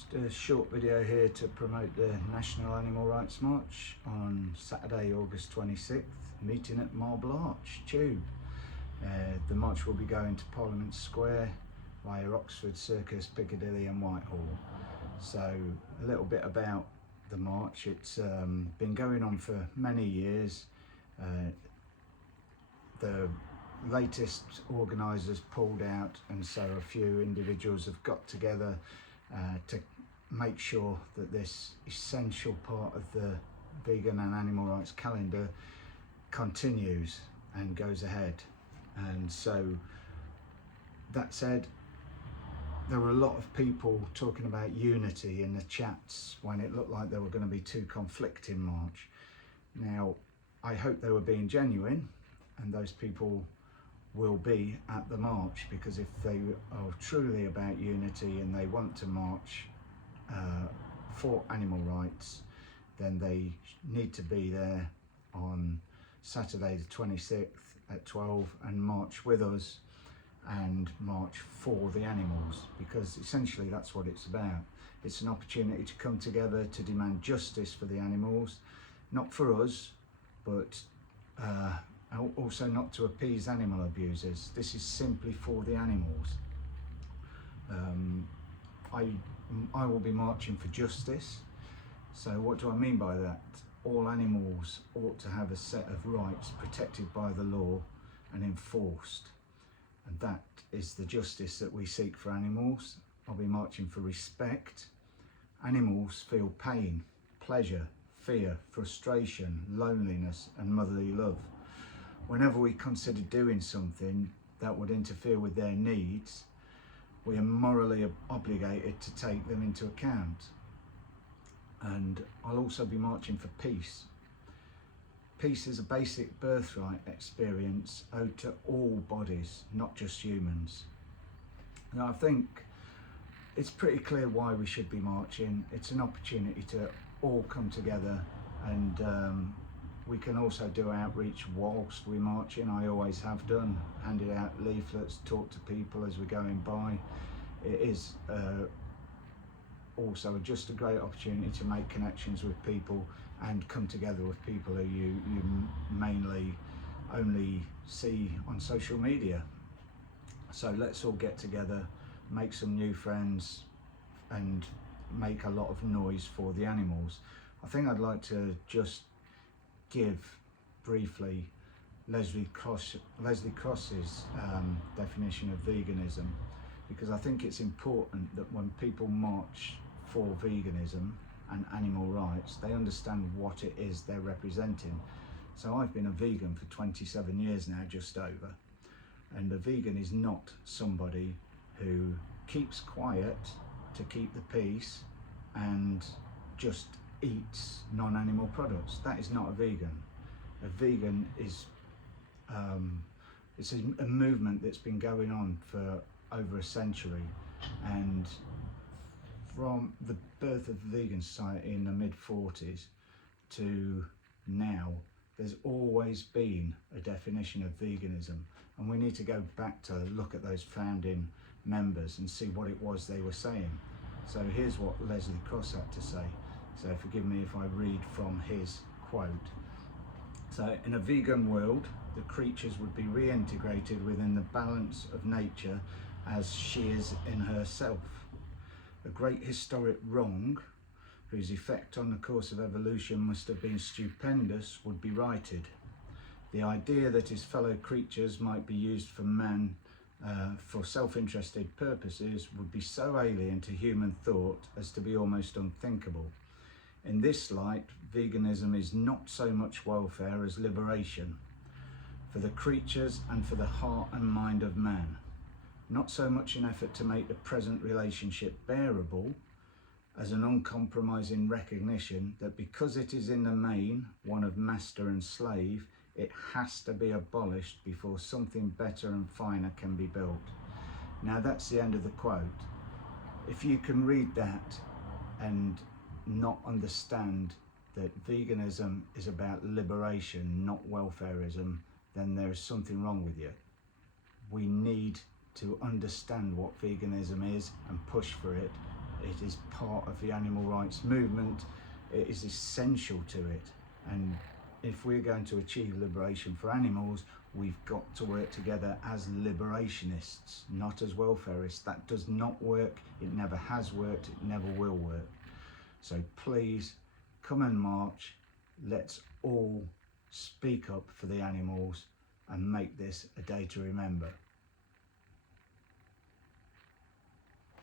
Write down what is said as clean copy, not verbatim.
Just a short video here to promote the National Animal Rights March on Saturday, August 26th, meeting at Marble Arch Tube. The march will be going to Parliament Square via Oxford Circus, Piccadilly and Whitehall. So a little bit about the march. It's been going on for many years. The latest organisers pulled out, and so a few individuals have got together to make sure that this essential part of the vegan and animal rights calendar continues and goes ahead. And so that said, there were a lot of people talking about unity in the chats when it looked like there were going to be two conflicting march. Now, I hope they were being genuine, and those people will be at the march, because if they are truly about unity and they want to march for animal rights, then they need to be there on Saturday the 26th at 12 and march with us and march for the animals, because essentially that's what it's about. It's an opportunity to come together to demand justice for the animals, not for us, but also not to appease animal abusers. This is simply for the animals. I will be marching for justice. So what do I mean by that? All animals ought to have a set of rights protected by the law and enforced. And that is the justice that we seek for animals. I'll be marching for respect. Animals feel pain, pleasure, fear, frustration, loneliness and motherly love. Whenever we consider doing something that would interfere with their needs, we are morally obligated to take them into account. And I'll also be marching for peace. Peace is a basic birthright experience owed to all bodies, not just humans. Now, I think it's pretty clear why we should be marching. It's an opportunity to all come together, and we can also do outreach whilst we're marching. I always have done, handed out leaflets, talked to people as we're going by. It is also just a great opportunity to make connections with people and come together with people who you mainly only see on social media. So let's all get together, make some new friends and make a lot of noise for the animals. I think I'd like to just give briefly Leslie Cross's definition of veganism, because I think it's important that when people march for veganism and animal rights, they understand what it is they're representing. So I've been a vegan for 27 years now, just over, and a vegan is not somebody who keeps quiet to keep the peace and just eats non-animal products. That is not a vegan. A vegan is it's a movement that's been going on for over a century, and from the birth of the vegan society in the mid-40s to now, there's always been a definition of veganism, and we need to go back to look at those founding members and see what it was they were saying. So here's what Leslie Cross had to say. So forgive me if I read from his quote. So, in a vegan world, the creatures would be reintegrated within the balance of nature as she is in herself. A great historic wrong, whose effect on the course of evolution must have been stupendous, would be righted. The idea that his fellow creatures might be used for man for self-interested purposes would be so alien to human thought as to be almost unthinkable. In this light, veganism is not so much welfare as liberation for the creatures and for the heart and mind of man. Not so much an effort to make the present relationship bearable as an uncompromising recognition that because it is in the main one of master and slave, it has to be abolished before something better and finer can be built. Now that's the end of the quote. If you can read that and not understand that veganism is about liberation, not welfarism, then there is something wrong with you. We need to understand what veganism is and push for it, It is part of the animal rights movement. It is essential to it, and if we're going to achieve liberation for animals, we've got to work together as liberationists, not as welfareists. That does not work. It never has worked. It never will work. So please come and march. Let's all speak up for the animals and make this a day to remember.